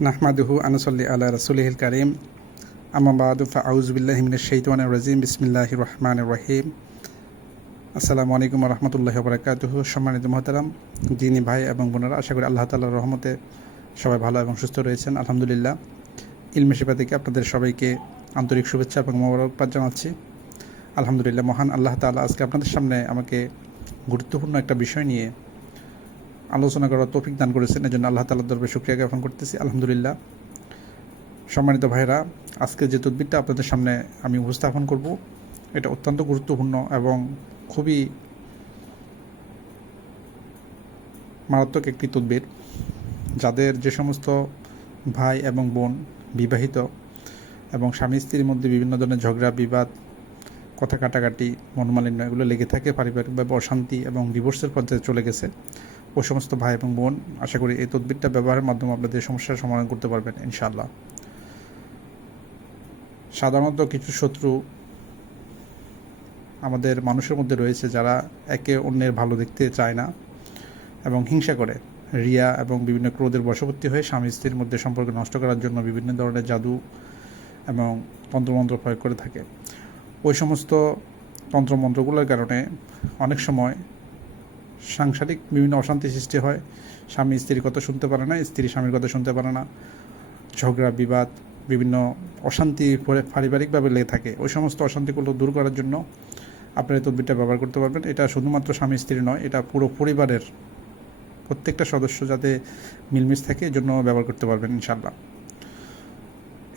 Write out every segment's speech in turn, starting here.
নাহমাদুহু আনসল্লি আলা রাসূলিহিল কারীম আম্মা বা'দু ফাআউযু বিল্লাহি মিনাশ শাইতানির রাজিম বিসমিল্লাহির রহমানির রহিম। আসসালামু আলাইকুম ওয়া রাহমাতুল্লাহি ওয়া বারাকাতুহু। সম্মানিত মুহতারাম দিনী ভাই এবং বোনেরা, আশা করি আল্লাহ তাআলার রহমতে সবাই ভালো এবং সুস্থ রয়েছেন। আলহামদুলিল্লাহ। ইলমে শিফা থেকে আপনাদের সবাইকে আন্তরিক শুভেচ্ছা এবং মোবারকবাদ জানাচ্ছি। আলহামদুলিল্লাহ, মহান আল্লাহ তাআলা আজকে আপনাদের সামনে আমাকে গুরুত্বপূর্ণ একটা বিষয় নিয়ে আলোচনা করার তৌফিক দান করেছেন, এজন্য আল্লাহ তাআলার দরবারে শুকরিয়া জ্ঞাপন করতেছি। আলহামদুলিল্লাহ। সম্মানিত ভাইরা, আজকে যে তদবিরটা আপনাদের সামনে আমি উপস্থাপন করব, এটা অত্যন্ত গুরুত্বপূর্ণ এবং খুবই মারাত্মক একটি তদবির। যাদের যে সমস্ত ভাই এবং বোন বিবাহিত এবং স্বামী স্ত্রীর মধ্যে বিভিন্ন ধরনের ঝগড়া বিবাদ, কথা কাটাকাটি, মনোমালিন্য এগুলো লেগে থাকে, পারিবারিকভাবে অশান্তি এবং ডিভোর্সের পর্যায়ে চলে গেছে, ওই সমস্ত ভাই এবং বোন আশা করি এই তদবিরটা ব্যবহারের মাধ্যমে আপনাদের সমস্যার সমাধান করতে পারবেন ইনশাআল্লাহ। সাধারণত কিছু শত্রু আমাদের মানুষের মধ্যে রয়েছে যারা একে অন্যের ভালো দেখতে চায় না এবং হিংসা করে, রিয়া এবং বিভিন্ন ক্রোধের বশবর্তী হয়ে স্বামী স্ত্রীর মধ্যে সম্পর্ক নষ্ট করার জন্য বিভিন্ন ধরনের জাদু এবং তন্ত্রমন্ত্র প্রয়োগ করে থাকে। ওই সমস্ত তন্ত্রমন্ত্রগুলোর কারণে অনেক সময় সাংসারিক বিভিন্ন অশান্তি সৃষ্টি হয়। স্বামী স্ত্রীর কথা শুনতে পারে না, স্ত্রী স্বামীর কথা শুনতে পারে না, ঝগড়া বিবাদ, বিভিন্ন অশান্তি পারিবারিকভাবে লেগে থাকে। ওই সমস্ত অশান্তিগুলো দূর করার জন্য আপনারা এই তদবিরটা ব্যবহার করতে পারবেন। এটা শুধুমাত্র স্বামী স্ত্রী নয়, এটা পুরো পরিবারের প্রত্যেকটা সদস্য যাতে মিলমিশ থাকে এর জন্য ব্যবহার করতে পারবেন ইনশাআল্লাহ।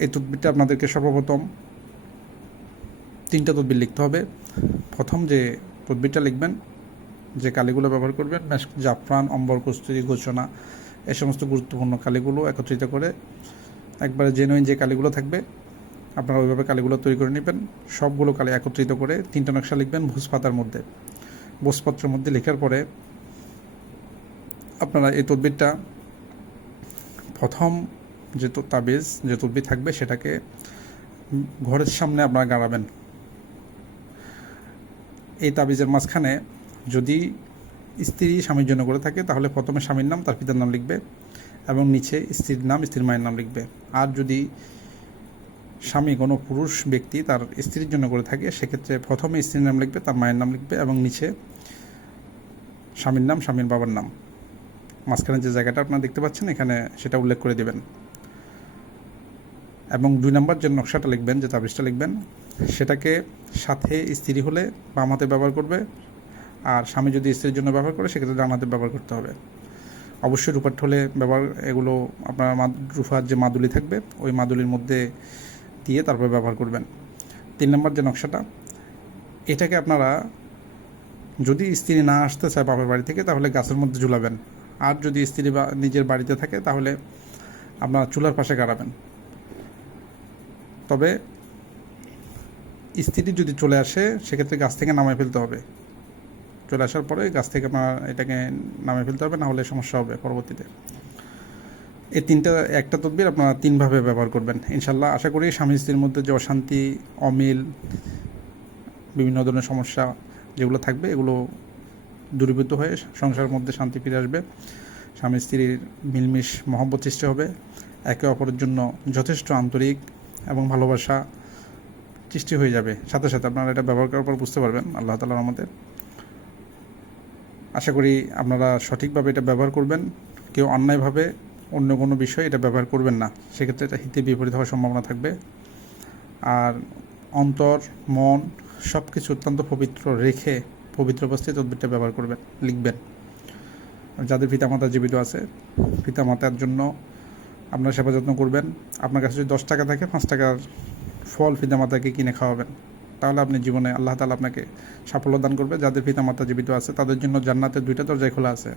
এই তদবিরটা আপনাদেরকে সর্বপ্রথম 3টা তদবির লিখতে হবে। প্রথম যে তদবিরটা লিখবেন, যে কালিগুলো ব্যবহার করবেন, জাফরান, অম্বর, কস্তুরী, ঘোষণা, এই সমস্ত গুরুত্বপূর্ণ কালিগুলো একত্রিত করে একবারে জেনুইন যে কালিগুলো থাকবে আপনারা ওইভাবে কালিগুলো তৈরি করে নেবেন। সবগুলো কালি একত্রিত করে 3টা নকশা লিখবেন ভোজপাতার মধ্যে। ভোজপত্রের মধ্যে লেখার পরে আপনারা এই তদবিরটা প্রথম যে তাবিজ যে তদবির থাকবে সেটাকে ঘরের সামনে আপনারা গাড়াবেন। এই তাবিজের মাঝখানে যদি স্ত্রী স্বামীর জন্য করে থাকে তাহলে প্রথমে স্বামীর নাম, তার পিতার নাম লিখবে এবং নিচে স্ত্রীর নাম, স্ত্রীর মায়ের নাম লিখবে। আর যদি স্বামী কোনো পুরুষ ব্যক্তি তার স্ত্রীর জন্য করে থাকে সেক্ষেত্রে প্রথমে স্ত্রীর নাম লিখবে, তার মায়ের নাম লিখবে এবং নিচে স্বামীর নাম, স্বামীর বাবার নাম। মাঝখানে যে জায়গাটা আপনারা দেখতে পাচ্ছেন এখানে সেটা উল্লেখ করে দেবেন। এবং 2 নম্বর যে নকশাটা লিখবেন, যে তাবিজটা লিখবেন, সেটাকে সাথে স্ত্রী হলে বাম হাতে ব্যবহার করবে, আর স্বামী যদি স্ত্রীর জন্য ব্যবহার করে সেক্ষেত্রে ডান হাতে ব্যবহার করতে হবে। অবশ্যই রূপার ঠোলে ব্যবহার, এগুলো আপনার রূপার যে মাদুলি থাকবে ওই মাদুলির মধ্যে দিয়ে তারপরে ব্যবহার করবেন। 3 নম্বর যে নকশাটা, এটাকে আপনারা যদি স্ত্রী না আসতে চায় বাপের বাড়ি থেকে তাহলে গাছের মধ্যে ঝুলাবেন, আর যদি স্ত্রী বা নিজের বাড়িতে থাকে তাহলে আপনারা চুলার পাশে গাড়াবেন। তবে স্ত্রী যদি চলে আসে সেক্ষেত্রে গাছ থেকে নামায় ফেলতে হবে। চলে আসার পরে গাছ থেকে আপনার এটাকে নামিয়ে ফেলতে হবে, না হলে সমস্যা হবে পরবর্তীতে। এই একটা তদবির আপনারা 3ভাবে ব্যবহার করবেন ইনশাল্লাহ। আশা করি স্বামী স্ত্রীর মধ্যে যে অশান্তি, অমিল, বিভিন্ন ধরনের সমস্যা যেগুলো থাকবে এগুলো দূরীভূত হয়ে সংসারের মধ্যে শান্তি ফিরে আসবে। স্বামী স্ত্রীর মিলমিশ মহব্বত সৃষ্টি হবে, একে অপরের জন্য যথেষ্ট আন্তরিক এবং ভালোবাসা সৃষ্টি হয়ে যাবে। সাথে সাথে আপনারা এটা ব্যবহার করার পর বুঝতে পারবেন আল্লাহ তাআলার রহমতে। আশা করি আপনারা সঠিকভাবে এটা ব্যবহার করবেন। কেউ অন্যায়ভাবে অন্য কোনো বিষয়ে এটা ব্যবহার করবেন না, সেক্ষেত্রে এটা হিতে বিপরীত হওয়ার সম্ভাবনা থাকবে। আর অন্তর, মন সব কিছু অত্যন্ত পবিত্র রেখে পবিত্র অবস্থায় তদবিরটা ব্যবহার করবেন, লিখবেন। যাদের পিতামাতা জীবিত আছে, পিতামাতার জন্য আপনারা সেবা যত্ন করবেন। আপনার কাছে যদি 10 টাকা থাকে 5 টাকার ফল পিতামাতাকে কিনে খাওয়াবেন, তাহলে আপনি জীবনে আল্লাহ তাআলা আপনাকে সাফল্য দান করবে। যাদের পিতামাতা জীবিত আছে তাদের জন্য জান্নাতের 2টা দরজাই খোলা আছে।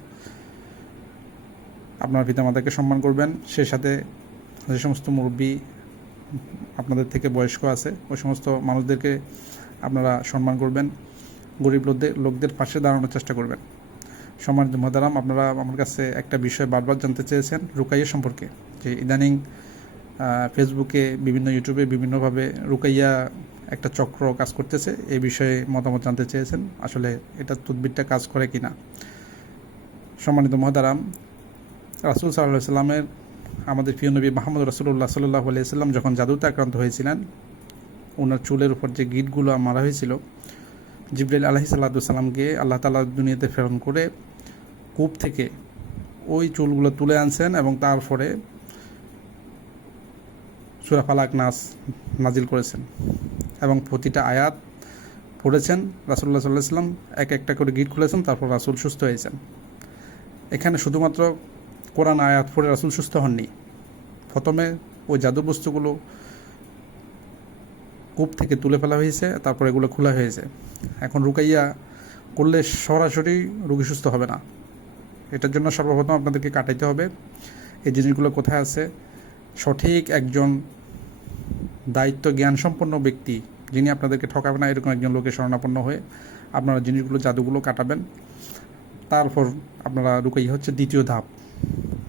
আপনার পিতামাতাকে সম্মান করবেন, সেই সাথে যে সমস্ত মুরব্বী আপনাদের থেকে বয়স্ক আছে ওই সমস্ত মানুষদেরকে আপনারা সম্মান করবেন। গরিব লোকদের পাশে দাঁড়ানোর চেষ্টা করবেন। সম্মানিত মুহতারাম, আপনারা আমার কাছে একটা বিষয় বারবার জানতে চেয়েছেন রুকাইয়া সম্পর্কে, যে ইদানিং ফেসবুকে, বিভিন্ন ইউটিউবে বিভিন্নভাবে রুকাইয়া একটা চক্র কাজ করতেছে, এই বিষয়ে মতামত জানতে চেয়েছেন। আসলে এটা তদবিরটা কাজ করে কিনা। সম্মানিত মুহতারাম, রাসূল সাল্লাল্লাহু আলাইহি ওয়াসাল্লামের আমাদের প্রিয় নবী মুহাম্মদ রাসূলুল্লাহ সাল্লাল্লাহু আলাইহি ওয়াসাল্লাম যখন জাদুতে আক্রান্ত হয়েছিলেন, ওনার চুলের উপর যে গিঁটগুলো মারা হয়েছিল, জিবরাইল আলাইহিস সালামকে আল্লাহ তাআলা দুনিয়াতে প্রেরণ করে কূপ থেকে ওই চুলগুলো তুলে আনছেন এবং তারপরে সূরা ফালাক নাস নাজিল করেছেন এবং প্রতিটা আয়াত পড়েছেন। রাসূলুল্লাহ সাল্লাল্লাহু আলাইহি ওয়াসাল্লাম এক একটা করে গিঁট খুলেছেন, তারপর রাসূল সুস্থ হয়েছেন। এখানে শুধুমাত্র কোরআন আয়াত পড়ে রাসূল সুস্থ হননি। প্রথমে ওই জাদু বস্তুগুলো কূপ থেকে তুলে ফেলা হয়েছে, তারপর এগুলো খোলা হয়েছে। এখন রুকাইয়া করলে সরাসরি রোগী সুস্থ হবে না। এটার জন্য সর্বপ্রথম আপনাদেরকে কাটাইতে হবে এই জিনিসগুলো কোথায় আছে। সঠিক একজন দায়িত্ব জ্ঞান সম্পন্ন ব্যক্তি, যিনি আপনাদেরকে ঠকাবে না, এরকম একজন লোকের শরণাপন্ন হয়ে আপনারা জিনিসগুলো জাদুগুলো কাটাবেন। তারপর আপনারা রুকাইয়া হচ্ছে দ্বিতীয় ধাপ।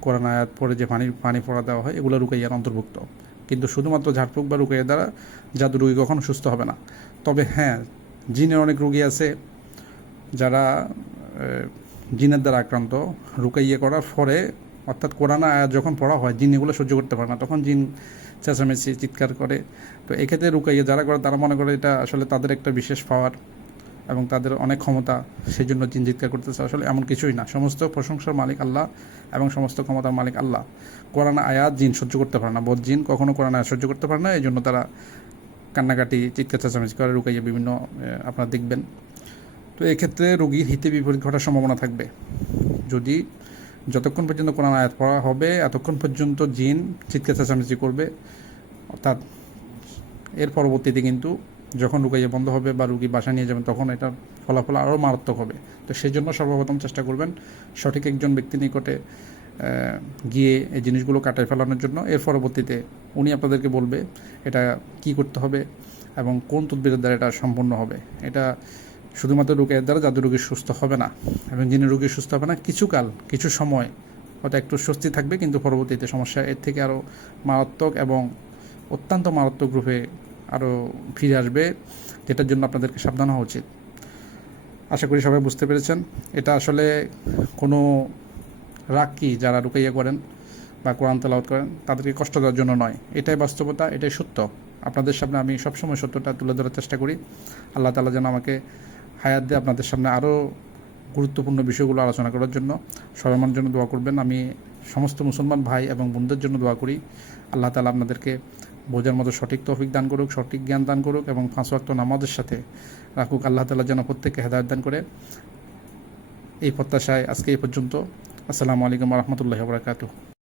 কোরআন আয়াত পড়ে যে পানি পড়া দেওয়া হয়, এগুলো রুকাইয়ার অন্তর্ভুক্ত। কিন্তু শুধুমাত্র ঝাড়ফুঁক বা রুকাইয়া দ্বারা জাদু রোগী কখনো সুস্থ হবে না। তবে হ্যাঁ, জিনের অনেক রোগী আছে যারা জিনের দ্বারা আক্রান্ত। রুকাইয়া করার পরে, অর্থাৎ কোরআন আয়াত যখন পড়া হয়, জিন এগুলো সহ্য করতে পারে না, তখন জিন চেঁচামেচি চিৎকার করে। তো এক্ষেত্রে রুকাইয়া যারা করে তারা মনে করে এটা আসলে তাদের একটা বিশেষ পাওয়ার এবং তাদের অনেক ক্ষমতা, সেই জন্য জিন চিৎকার করতেছে। আসলে এমন কিছুই না। সমস্ত প্রশংসার মালিক আল্লাহ এবং সমস্ত ক্ষমতার মালিক আল্লাহ। কোরআন আয়াত জিন সহ্য করতে পারে না, বদ জিন কখনো কোরআন আয়াত সহ্য করতে পারে না, এই জন্য তারা কান্নাকাটি চিৎকার চেঁচামেচি করে, রুকাইয়া বিভিন্ন আপনারা দেখবেন। তো এক্ষেত্রে রোগীর হিতে বিপরীত ঘটার সম্ভাবনা থাকবে। যদি যতক্ষণ পর্যন্ত কোরআন আয়াত পড়া হবে এতক্ষণ পর্যন্ত জিন চিৎকার চেঁচামেচি করবে, অর্থাৎ এর পরবর্তীতে কিন্তু যখন রুকাইয়া বন্ধ হবে বা রুগী বাসা নিয়ে যাবেন, তখন এটা ফলাফল আরও মারাত্মক হবে। তো সেই জন্য সর্বপ্রথম চেষ্টা করবেন সঠিক একজন ব্যক্তির নিকটে গিয়ে এই জিনিসগুলো কাটায় ফেলানোর জন্য। এর পরবর্তীতে উনি আপনাদেরকে বলবে এটা কি করতে হবে এবং কোন তদবিরের দ্বারা এটা সম্পূর্ণ হবে। এটা শুধুমাত্র রুকাইয়ার দ্বারা জাদু রোগী সুস্থ হবে না এবং জিনের রোগী সুস্থ হবে না। কিছু সময় হয়তো একটু স্বস্তি থাকবে, কিন্তু পরবর্তীতে সমস্যা এর থেকে আরও মারাত্মক এবং অত্যন্ত মারাত্মক রূপে আরও ফিরে আসবে, যেটার জন্য আপনাদেরকে সাবধান হওয়া উচিত। আশা করি সবাই বুঝতে পেরেছেন। এটা আসলে কোনো রাক্কি যারা রুকাইয়া করেন বা কোরআন তেলাওয়াত করেন তাদেরকে কষ্ট দেওয়ার জন্য নয়। এটাই বাস্তবতা, এটাই সত্য। আপনাদের সামনে আমি সবসময় সত্যটা তুলে ধরার চেষ্টা করি। আল্লাহ তাআলা যেন আমাকে হায়াত দিয়ে আপনাদের সামনে আরও গুরুত্বপূর্ণ বিষয়গুলো আলোচনা করার জন্য। সবাই আমার জন্য দোয়া করবেন। আমি সমস্ত মুসলমান ভাই এবং বোনদের জন্য দোয়া করি। আল্লাহ তাআলা আপনাদেরকে বোঝার মতো সঠিক তৌফিক দান করুক, সঠিক জ্ঞান দান করুক এবং 5 ওয়াক্ত নামাজের সাথে রাখুক। আল্লাহ তাআলা যেন প্রত্যেককে হেদায়েত দান করে। এই প্রত্যাশায় আজকে এই পর্যন্ত। আসসালামু আলাইকুম ওয়া রাহমাতুল্লাহি ওয়া বারাকাতুহু।